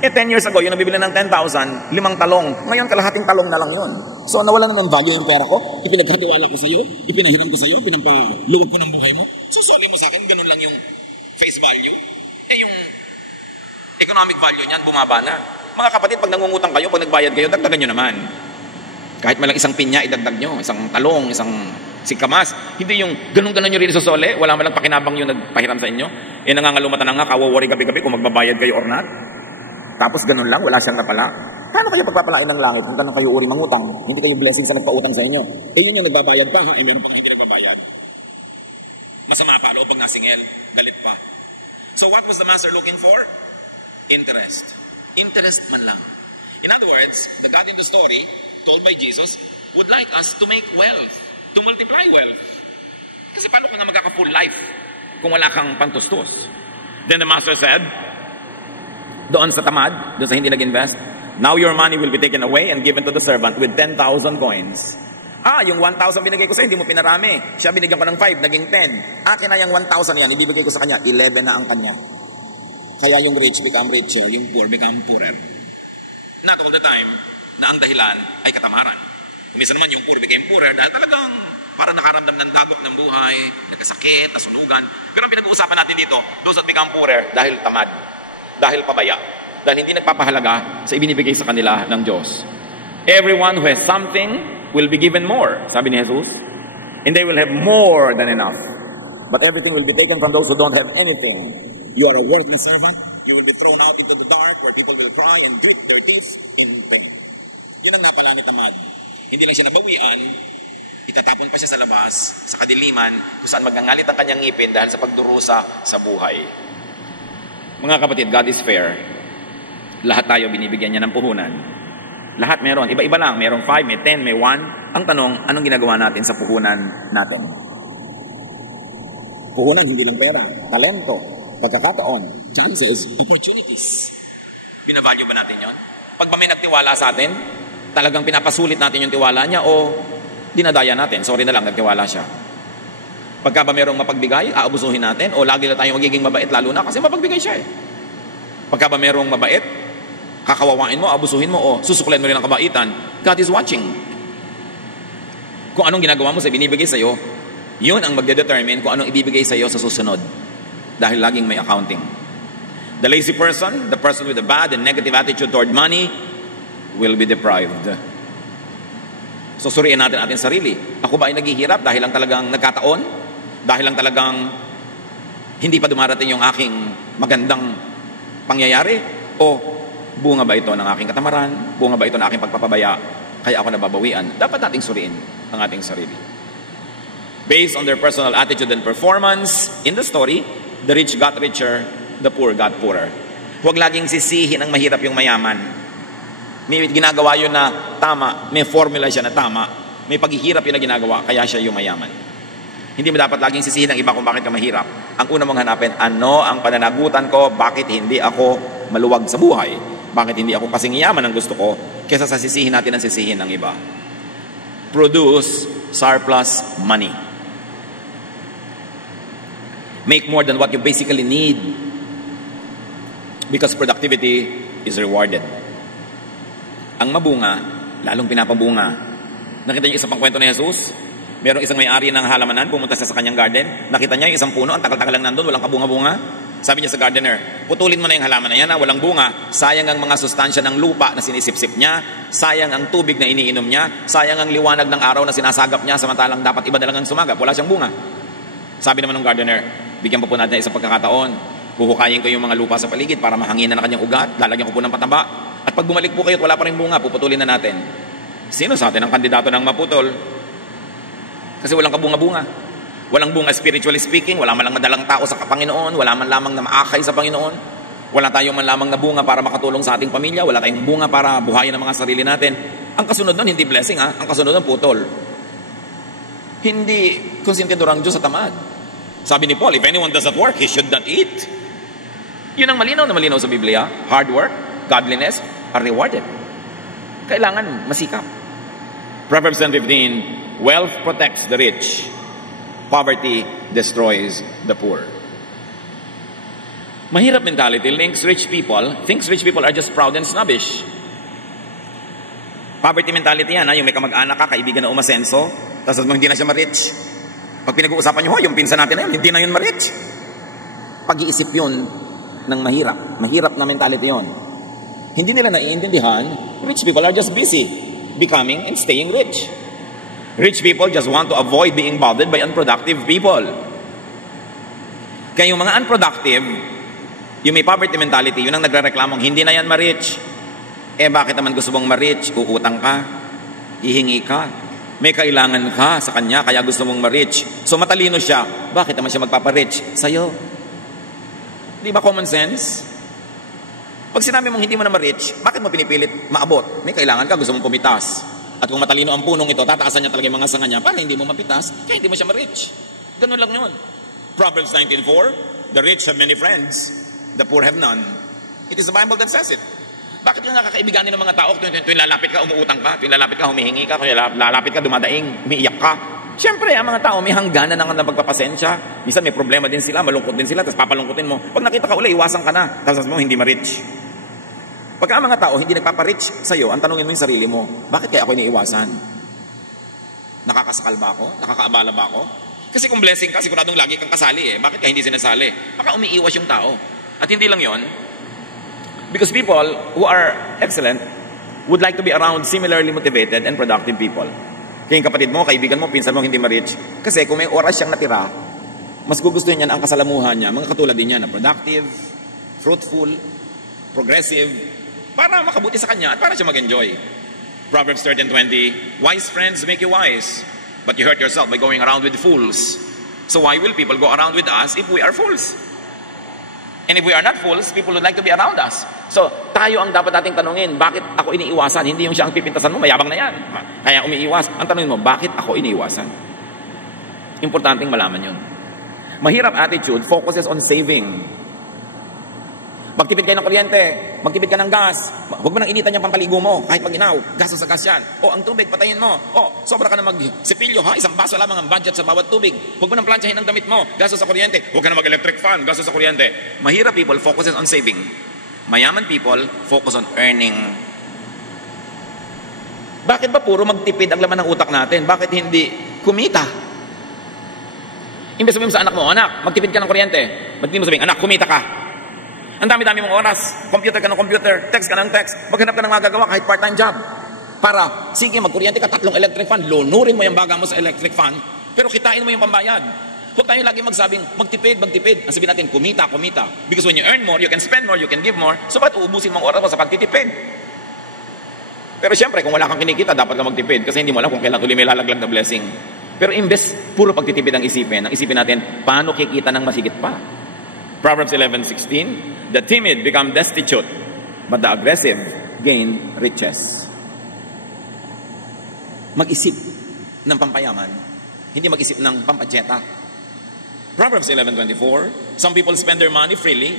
10 years ago, yung nabibili ng 10,000, 5 talong. Ngayon, kalahating talong na lang yun. So, nawala na ng value yung pera ko, ipinaghatiwala ko sa'yo, ipinahiram ko sa'yo, pinampaluwag ko ng buhay mo. So, soli mo sa akin, ganun lang yung face value. Yung economic value niyan, bumaba na. Mga kapatid, pag nangungutang kayo, pag nagbayad kayo, dagdagan nyo naman. Kahit malang isang pinya, idagdag nyo. Isang talong, isang sikamas. Hindi yung ganun-ganun nyo rin isusole, wala malang pakinabang yung nagpahiram sa inyo. Nangangalumatan na nga, kawawari gabi-gabi kung magbabayad kayo or not. Tapos ganun lang, wala siyang napala. Paano kayo pagpapalain ng langit kung ganun kayo uri mangutang? Hindi kayo blessing sa nagpautang sa inyo. Yun yung nagbabayad pa ha, meron pang hindi nagbabayad. Masama pa, loob pag nasingil, galit pa. So what was the master looking for? Interest. Interest man lang. In other words, the God in the story, told by Jesus, would like us to make wealth, to multiply wealth. Kasi paano ka nga magkaka-full life kung wala kang pangtustos? Then the master said, doon sa tamad, doon sa hindi nag-invest, now your money will be taken away and given to the servant with 10,000 coins. Yung 1,000 binigay ko sa'yo, hindi mo pinarami. Siya binigyan ko ng 5, naging 10. Akin na yung 1,000 yan, ibibigay ko sa kanya, 11 na ang kanya. Kaya yung rich become richer, yung poor become poorer. Not all the time na ang dahilan ay katamaran. Kung minsan naman yung poor became poorer dahil talagang parang nakaramdam ng dagok ng buhay, nagkasakit, nasunugan. Pero ang pinag-uusapan natin dito, those that become poorer dahil tamad, dahil pabaya, dahil hindi nagpapahalaga sa ibinibigay sa kanila ng Diyos. Everyone who has something will be given more, sabi ni Jesus, and they will have more than enough. But everything will be taken from those who don't have anything. You are a worthless servant. You will be thrown out into the dark where people will cry and grit their teeth in pain. Yun ang napala ni tamad. Hindi lang siya nabawian, itatapon pa siya sa labas, sa kadiliman, kung saan magngangalit ang kanyang ngipin dahil sa pagdurusa sa buhay. Mga kapatid, God is fair. Lahat tayo binibigyan niya ng puhunan. Lahat meron. Iba-iba lang. Merong 5, may 10, may 1. Ang tanong, anong ginagawa natin sa puhunan natin? Puhunan, hindi lang pera. Talento, pagkakataon, chances, opportunities. Binavalue ba natin yon? Pag ba may nagtiwala sa atin, talagang pinapasulit natin yung tiwala niya o dinadaya natin? Sorry na lang, nagtiwala siya. Pagka ba merong mapagbigay, aabusuhin natin o lagi na tayong magiging mabait lalo na kasi mapagbigay siya eh. Pagka ba merong mabait, kakawawain mo, abusuhin mo o susuklain mo rin ang kabaitan, God is watching. Kung anong ginagawa mo sa binibigay sa'yo, yun ang magdedetermine kung anong ibibigay sa'yo sa susunod. Dahil laging may accounting. The lazy person, the person with a bad and negative attitude toward money, will be deprived. So suriin natin ating sarili. Ako ba ay naghihirap dahil lang talagang nagkataon? Dahil lang talagang hindi pa dumarating yung aking magandang pangyayari? O bunga ba ito ng aking katamaran? Bunga ba ito ng aking pagpapabaya? Kaya ako nababawian? Dapat nating suriin ang ating sarili. Based on their personal attitude and performance, in the story, the rich got richer, the poor got poorer. Huwag laging sisihin ang mahirap yung mayaman. May ginagawa yun na tama, may formula siya na tama, may paghihirap yun na ginagawa, kaya siya yung mayaman. Hindi mo dapat laging sisihin ang iba kung bakit ka mahirap. Ang una mong hanapin, ano ang pananagutan ko, bakit hindi ako maluwag sa buhay? Bakit hindi ako kasing yaman ang gusto ko, kaysa sa sisihin natin ang sisihin ng iba. Produce surplus money. Make more than what you basically need. Because productivity is rewarded. Ang mabunga, lalong pinapabunga. Nakita niyo isang pang kwento ni Jesus? Merong isang may-ari ng halamanan, pumunta siya sa kanyang garden. Nakita niya yung isang puno, ang tagal-tagal lang nandun, walang kabunga-bunga. Sabi niya sa gardener, putulin mo na yung halaman na yan, walang bunga. Sayang ang mga sustansya ng lupa na sinisip-sip niya. Sayang ang tubig na iniinom niya. Sayang ang liwanag ng araw na sinasagap niya, samantalang dapat iba na lang ang sumagap. Wala siyang bunga. Sabi naman ng gardener, bigyan pa po natin isang pagkakataon. Huhukayin ko yung mga lupa sa paligid para mahanginan na kanyang ugat. Lalagyan ko po ng pataba. At pag bumalik po kayo at wala pa rin bunga, puputulin na natin. Sino sa atin ang kandidato ng maputol? Kasi walang kabunga-bunga. Walang bunga spiritually speaking, wala man lang madalang tao sa Panginoon, wala man lamang na maakay sa Panginoon, wala tayong man lamang na bunga para makatulong sa ating pamilya, wala tayong bunga para buhayin ang mga sarili natin. Ang kasunod nun, hindi blessing ha, ang kasunod nun, putol. Hindi konsentidor ang Diyos sa tamad. Sabi ni Paul, if anyone does not work, he should not eat. Yun ang malinaw na malinaw sa Biblia. Hard work, godliness are rewarded. Kailangan masikap. Proverbs 10:15, Wealth protects the rich. Poverty destroys the poor. Mahirap mentality thinks rich people are just proud and snobbish. Poverty mentality yan, yung may kamag-anak ka, kaibigan na umasenso, tapos hindi na siya ma-rich. Pag pinag-uusapan nyo, yung pinsan natin na yun, hindi na yun ma-rich. Pag-iisip yun ng mahirap. Mahirap na mentality yun. Hindi nila naiintindihan, rich people are just busy becoming and staying rich. Rich people just want to avoid being bothered by unproductive people. Kaya yung mga unproductive, yung may poverty mentality, yun ang nagre-reklamong, hindi na yan ma-rich. Bakit naman gusto mong ma-rich? Uutang ka, hihingi ka, may kailangan ka sa kanya, kaya gusto mong ma-rich. So matalino siya, bakit naman siya magpapa-rich? Sa'yo. Di ba common sense? Pag sinabi mong hindi mo na ma-rich, bakit mo pinipilit maabot? May kailangan ka, gusto mong pumitas. At kung matalino ang punong ito, tataasan niya talaga yung mga sanga niya para hindi mo mapitas, kaya hindi mo siya ma-rich. Ganun lang yun. Proverbs 19:4, the rich have many friends, the poor have none. It is the Bible that says it. Bakit ka nakakaibiganin ng mga tao? Tuwing lalapit ka, umuutang ka. Tuwing lalapit ka, humihingi ka. Tuwing lalapit ka, dumadaing, umiiyak ka. Siyempre, ang mga tao may hangganan ng pagpapasensya. Minsan may problema din sila, malungkot din sila, tapos papalungkutin mo. Pag nakita ka uli, iwasan ka na. Tapos sabi mo, hindi ma-rich. Pagka ang mga tao hindi nagpapa-rich sa'yo, ang tanungin mo yung sarili mo, bakit kaya ako iniiwasan? Nakakasakal ba ako? Nakakaabala ba ako? Kasi kung blessing ka, siguradong lagi kang kasali eh. Bakit kaya hindi sinasali? Baka umiiwas yung tao. At hindi lang yon, because people who are excellent would like to be around similarly motivated and productive people. Kaya yung kapatid mo, kaibigan mo, pinsan mo hindi ma-rich. Kasi kung may oras siyang natira, mas gugustuhin niya ang kasalamuhan niya, mga katulad din niya na productive, fruitful, progressive, para makabuti sa kanya at para siya mag-enjoy. Proverbs 13:20, wise friends make you wise, but you hurt yourself by going around with fools. So why will people go around with us if we are fools? And if we are not fools, people would like to be around us. So, tayo ang dapat nating tanungin, bakit ako iniiwasan? Hindi yung siya ang pipintasan mo, mayabang na yan. Kaya umiiwas. Ang tanungin mo, bakit ako iniiwasan? Importanteng malaman yun. Mahirap attitude focuses on saving. Magtipid kayo ng kuryente, magtipid ka ng gas, huwag mo nang initan yung pampaligo mo, kahit mag-inaw, gasto sa gas yan. O, ang tubig, patayin mo. O, sobra ka na magsipilyo, ha? Isang baso lamang ang budget sa bawat tubig. Huwag mo nang planchahin ang damit mo, gasto sa kuryente. Huwag ka na mag-electric fan, gasto sa kuryente. Mahirap people focuses on saving. Mayaman people focus on earning. Bakit ba puro magtipid ang laman ng utak natin? Bakit hindi kumita? Imbes sabihin mo sa anak mo, anak, magtipid ka ng kuryente. Ba't hindi mo sabihin, anak, kumita ka? Ang dami-dami mong oras, computer ka ng computer, text ka ng text, maghanap ka ng magagawa kahit part-time job. Para, sige, magkuryente ka, 3 electric fan, lunurin mo yung baga mo sa electric fan, pero kitain mo yung pambayad. Huwag tayo lagi magsabing, magtipid. Ang sabihin natin, kumita. Because when you earn more, you can spend more, you can give more, so ba't uubusin mong oras mo sa pagtitipid? Pero siyempre, kung wala kang kinikita, dapat ka magtipid kasi hindi mo alam kung kailan uli may lalaglag na blessing. Pero imbes, puro pagtitipid ang isipin natin, paano kikita ng masigit pa? Proverbs 11:16, the timid become destitute, but the aggressive gain riches. Mag-isip ng pampayaman, hindi mag-isip ng pampadyeta. Proverbs 11:24, some people spend their money freely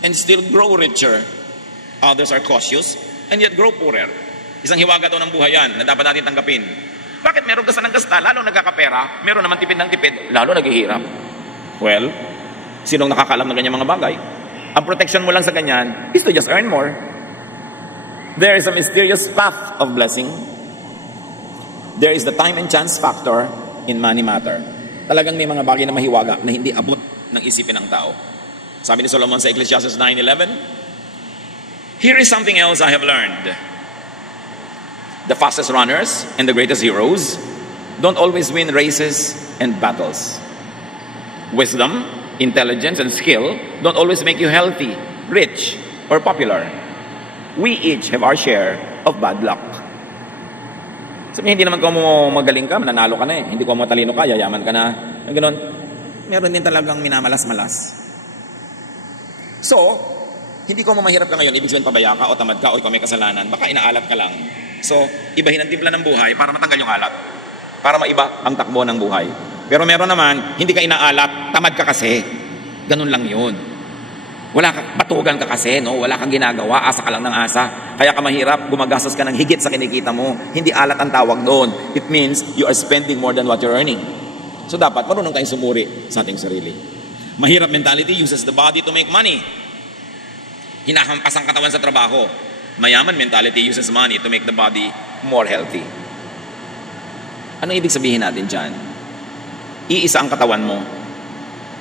and still grow richer. Others are cautious and yet grow poorer. Isang hiwaga to ng buhay yan na dapat natin tanggapin. Bakit meron gasta ng gasta, lalo nagkakapera, meron naman tipid ng tipid, lalo naghihirap? Well, sinong nakakaalam ng ganyang mga bagay? Ang protection mo lang sa ganyan is to just earn more. There is a mysterious path of blessing. There is the time and chance factor in money matter. Talagang may mga bagay na mahiwaga na hindi abot ng isipin ng tao. Sabi ni Solomon sa Ecclesiastes 9:11, here is something else I have learned. The fastest runners and the greatest heroes don't always win races and battles. Wisdom, intelligence, and skill don't always make you healthy, rich, or popular. We each have our share of bad luck. Sabi niya, hindi naman kung magaling ka, mananalo ka na eh. Hindi kung matalino ka, yayaman ka na. Ang ganoon, meron din talagang minamalas-malas. So, hindi ko mahirap ka ngayon, ibig sabihin pabaya ka o tamad ka o ikaw may kasalanan, baka inaalat ka lang. So, ibahin ang timpla ng buhay para matanggal yung alat. Para maiba ang takbo ng buhay. Pero meron naman, hindi ka inaalat, tamad ka kasi. Ganun lang yun. Batugan ka kasi, no? Wala kang ginagawa, asa ka lang ng asa. Kaya ka mahirap, gumagastos ka ng higit sa kinikita mo. Hindi alat ang tawag doon. It means you are spending more than what you're earning. So dapat marunong tayong sumuri sa ating sarili. Mahirap mentality uses the body to make money. Hinahampas ang katawan sa trabaho. Mayaman mentality uses money to make the body more healthy. Ano ibig sabihin natin dyan? Iisa ang katawan mo.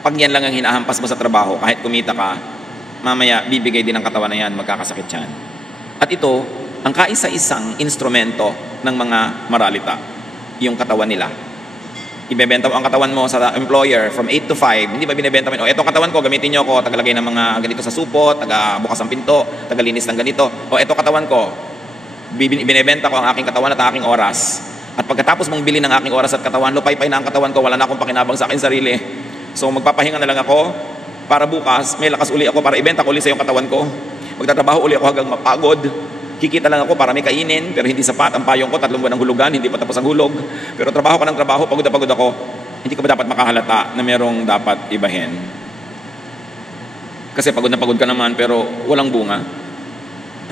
Pag yan lang ang hinahampas mo sa trabaho, kahit kumita ka, mamaya bibigay din ang katawan na yan, magkakasakit yan. At ito, ang kaisa-isang instrumento ng mga maralita, yung katawan nila. Ibebenta mo ang katawan mo sa employer from 8 to 5, hindi ba binibenta mo, eto katawan ko, gamitin nyo ako, tagalagay ng mga ganito sa supot, tagabukas ng pinto, tagalinis ng ganito, eto katawan ko, binibenta ko ang aking katawan at aking oras. At pagkatapos mong bilhin ng aking oras at katawan, lupay-pay na ang katawan ko, wala na akong pakinabang sa aking sarili. So magpapahinga na lang ako, para bukas, may lakas uli ako para ibenta ko uli sa yung katawan ko. Magtatrabaho uli ako hanggang mapagod. Kikita lang ako para may kainin, pero hindi sapat. Ang payong ko, 3 buwan ng hulugan, hindi pa tapos ang hulog. Pero trabaho ko ng trabaho, pagod na pagod ako. Hindi ka ba dapat makahalata na merong dapat ibahin? Kasi pagod na pagod ka naman, pero walang bunga.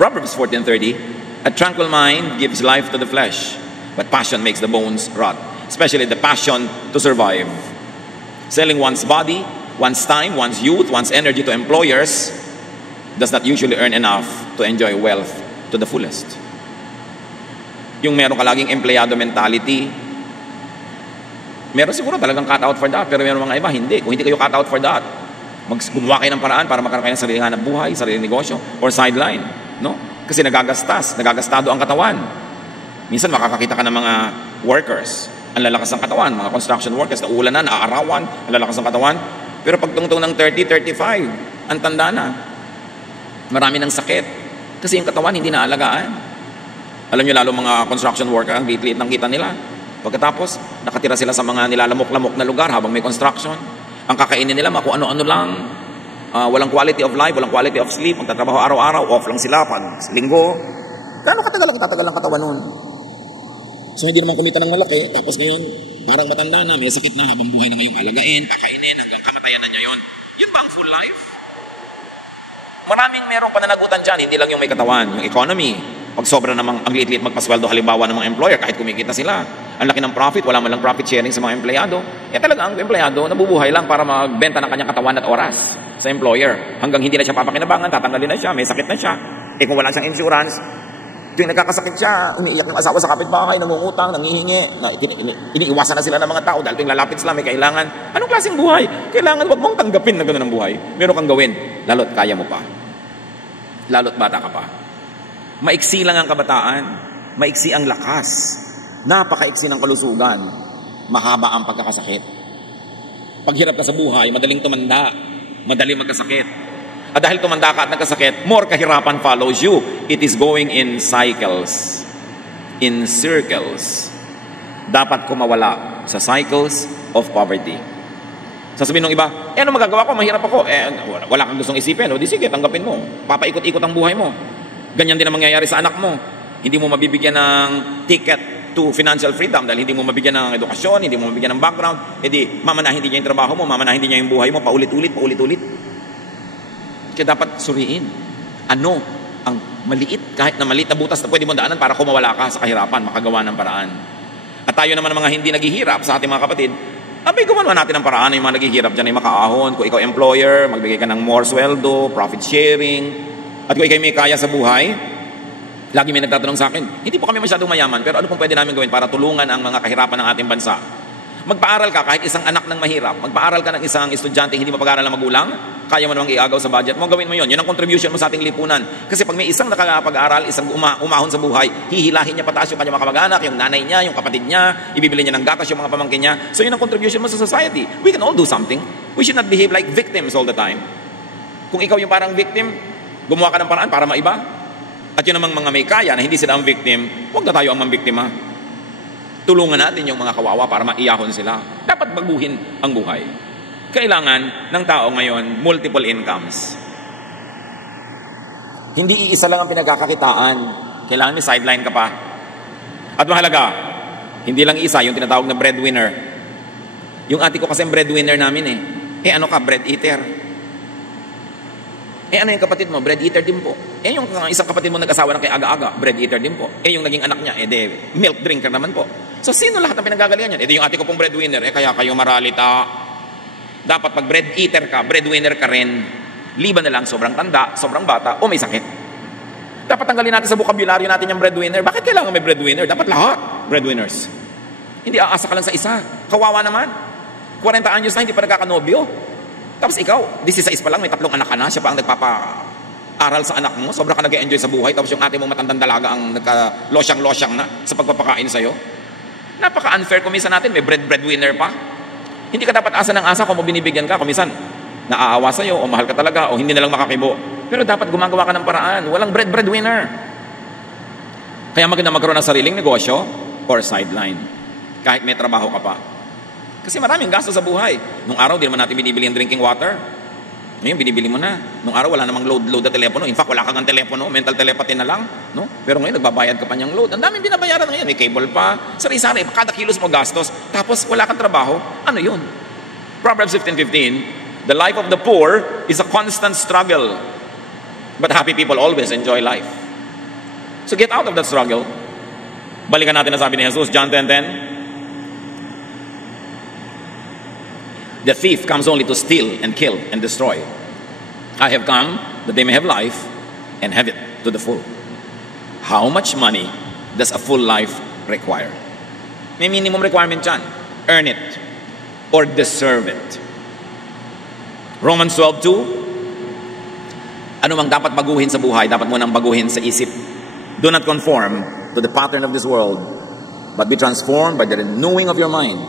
Proverbs 14:30, a tranquil mind gives life to the flesh, but passion makes the bones rot. Especially the passion to survive. Selling one's body, one's time, one's youth, one's energy to employers does not usually earn enough to enjoy wealth to the fullest. Yung meron ka laging empleyado mentality, meron siguro talagang cut out for that, pero meron mga iba, hindi. Kung hindi kayo cut out for that, gumawa kayo ng paraan para magkaroon kayo ng sariling hanap buhay, sariling negosyo, or sideline. No? Kasi nagagastado ang katawan. Minsan makakakita ka ng mga workers, ang lalakas ng katawan, mga construction workers, nauulan na, naaarawan, ang lalakas ng katawan. Pero pag tungtong ng 30, 35, ang tanda na. Marami ng sakit. Kasi yung katawan hindi naalagaan. Alam nyo lalo mga construction worker, ang liit-liit ng kita nila. Pagkatapos, nakatira sila sa mga nilalamok-lamok na lugar habang may construction. Ang kakainin nila, kung ano-ano lang. Walang quality of life, walang quality of sleep. Magtatrabaho araw-araw, off lang sila pag linggo. Gaano katagal ang itatagal ang katawan nun? So hindi naman kumita ng malaki, tapos ngayon, parang matanda na, may sakit na habang buhay na ngayong alagain, pakainin, hanggang kamatayan na niya yun. Yun ba ang full life? Maraming merong pananagutan dyan, hindi lang yung may katawan, yung economy. Pag sobra namang ang liit-liit magpasweldo halimbawa ng mga employer, kahit kumikita sila, ang laki ng profit, wala man lang profit sharing sa mga empleyado. Talaga ang empleyado, nabubuhay lang para magbenta ng kanyang katawan at oras sa employer. Hanggang hindi na siya papakinabangan, tatanggalin na siya, may sakit na siya. Kung wala siyang insurance, tuwing nagkakasakit siya, umiiyak yung asawa sa kapitbahay, nangungutang, nangihingi, iniiwasan na sila ng mga tao dahil tuwing lalapit sila, may kailangan. Anong klaseng buhay? Kailangan, wag mong tanggapin na gano'n ang buhay. Meron kang gawin, lalo't kaya mo pa. Lalo't bata ka pa. Maiksi lang ang kabataan, maiksi ang lakas, napakaiksi ng kalusugan, mahaba ang pagkakasakit. Paghirap ka sa buhay, madaling tumanda, madaling magkasakit. At dahil tumanda ka at nagkasakit, more kahirapan follows you. It is going in cycles, in circles. Dapat ko mawala sa cycles of poverty. Sasabihin ng iba, ano magagawa ko? Mahirap ako. Wala kang gustong isipin. O di sige, tanggapin mo. Papaikot-ikot ang buhay mo. Ganyan din ang mangyayari sa anak mo. Hindi mo mabibigyan ng ticket to financial freedom dahil hindi mo mabigyan ng edukasyon, hindi mo mabigyan ng background. Di mamanahin din niya yung trabaho mo, mamanahin din niya yung buhay mo, paulit-ulit. Kaya dapat suriin. Ano ang maliit, kahit na maliit na butas na pwede mo daanan para kumawala ka sa kahirapan, makagawa ng paraan. At tayo naman mga hindi naghihirap sa ating mga kapatid, gumawa natin ng paraan yung mga naghihirap dyan ay makaahon. Kung ikaw employer, magbigay ka ng more sweldo, profit sharing. At kung ikaw may kaya sa buhay, lagi may nagtatanong sa akin, hindi po kami masyadong mayaman, pero ano pong pwede namin gawin para tulungan ang mga kahirapan ng ating bansa? Magpaaral ka kahit isang anak ng mahirap, magpaaral ka ng isang estudyante hindi mapag-aral ng magulang, kaya mo namang iagaw sa budget mo, gawin mo yun. Yun ang contribution mo sa ating lipunan. Kasi pag may isang nakapag-aral, isang umahon sa buhay, hihilahin niya pataas yung kanyang mga kamag-anak, yung nanay niya, yung kapatid niya, ibibili niya ng gatas yung mga pamangkin niya. So yun ang contribution mo sa society. We can all do something. We should not behave like victims all the time. Kung ikaw yung parang victim, gumawa ka ng paraan para maiba. At yun namang mga may kaya na hindi sila ang victim, huwag na tayo ang mambiktima. Tulungan natin yung mga kawawa para maiyahon sila. Dapat baguhin ang buhay. Kailangan ng tao ngayon multiple incomes. Hindi iisa lang ang pinagkakakitaan. Kailangan may sideline ka pa. At mahalaga, hindi lang isa yung tinatawag na breadwinner. Yung ate ko kasi breadwinner namin ano ka, bread eater. Ano yung kapatid mo? Bread eater din po. Yung isang kapatid mo nag-asawa ng kay aga-aga, bread eater din po. Yung naging anak niya, milk drinker naman po. So, sino lahat ang pinanggagalingan yan? Yung ate ko pong breadwinner, kaya kayo maralita. Dapat pag bread eater ka, breadwinner ka rin. Liban na lang, sobrang tanda, sobrang bata, o may sakit. Dapat tanggalin natin sa bokabularyo natin yung breadwinner. Bakit kailangan may breadwinner? Dapat lahat breadwinners. Hindi aasa ka lang sa isa. Kawawa naman. 40 anyos na, hindi pa nagkakanobyo. Tapos ikaw, 16 pa lang, may 3 anak ka na, siya pa ang nagpapa-aral sa anak mo, sobrang ka nag-enjoy sa buhay, tapos yung ate mong matandang dalaga ang nagka-losyang-losyang na sa pagpapakain sa'yo. Napaka-unfair kuminsan natin, may breadwinner pa. Hindi ka dapat asa ng asa kung mo binibigyan ka, kuminsan naaawa sa'yo, o mahal ka talaga, o hindi na lang makakibo. Pero dapat gumagawa ka ng paraan, walang breadwinner. Kaya maganda magkaroon ng sariling negosyo or sideline, kahit may trabaho ka pa. Kasi maraming gasto sa buhay. Nung araw, di naman natin binibili yung drinking water. Ngayon, binibili mo na. Nung araw, wala namang load na telepono. In fact, wala kang telepono. Mental telepathy na lang. No? Pero ngayon, nagbabayad ka pa niyang load. Ang daming binabayaran ngayon. May cable pa. Sari-sari. Kada kilos mo gastos. Tapos, wala kang trabaho. Ano yun? Proverbs 15:15, the life of the poor is a constant struggle. But happy people always enjoy life. So get out of that struggle. Balikan natin na sabi ni Jesus, John 10:10. The thief comes only to steal and kill and destroy. I have come that they may have life and have it to the full. How much money does a full life require? May minimum requirement dyan. Earn it or deserve it. Romans 12:2. Ano mang dapat baguhin sa buhay, dapat mo nang baguhin sa isip. Do not conform to the pattern of this world, but be transformed by the renewing of your mind.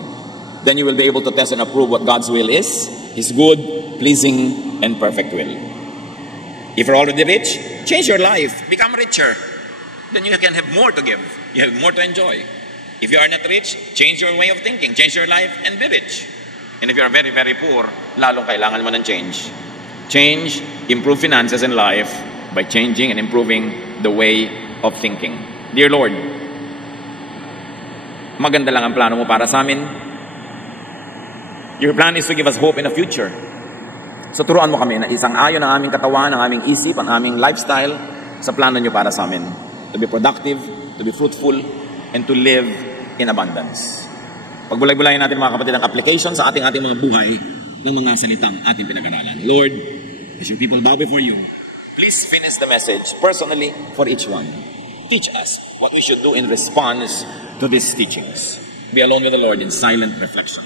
Then you will be able to test and approve what God's will is, His good, pleasing, and perfect will. If you're already rich, change your life, become richer. Then you can have more to give, you have more to enjoy. If you are not rich, change your way of thinking, change your life, and be rich. And if you are very, very poor, lalong kailangan mo ng change. Change, improve finances and life by changing and improving the way of thinking. Dear Lord, maganda lang ang plano mo para sa amin. Your plan is to give us hope in the future. So turuan mo kami na isang ayon ang aming katawan, ang aming isip, ang aming lifestyle sa plano nyo para sa amin. To be productive, to be fruitful, and to live in abundance. Pagbulay-bulayan natin mga kapatid ang application sa ating mga buhay ng mga salitang ating pinag-aralan. Lord, as your people bow before you, please finish the message personally for each one. Teach us what we should do in response to these teachings. Be alone with the Lord in silent reflection.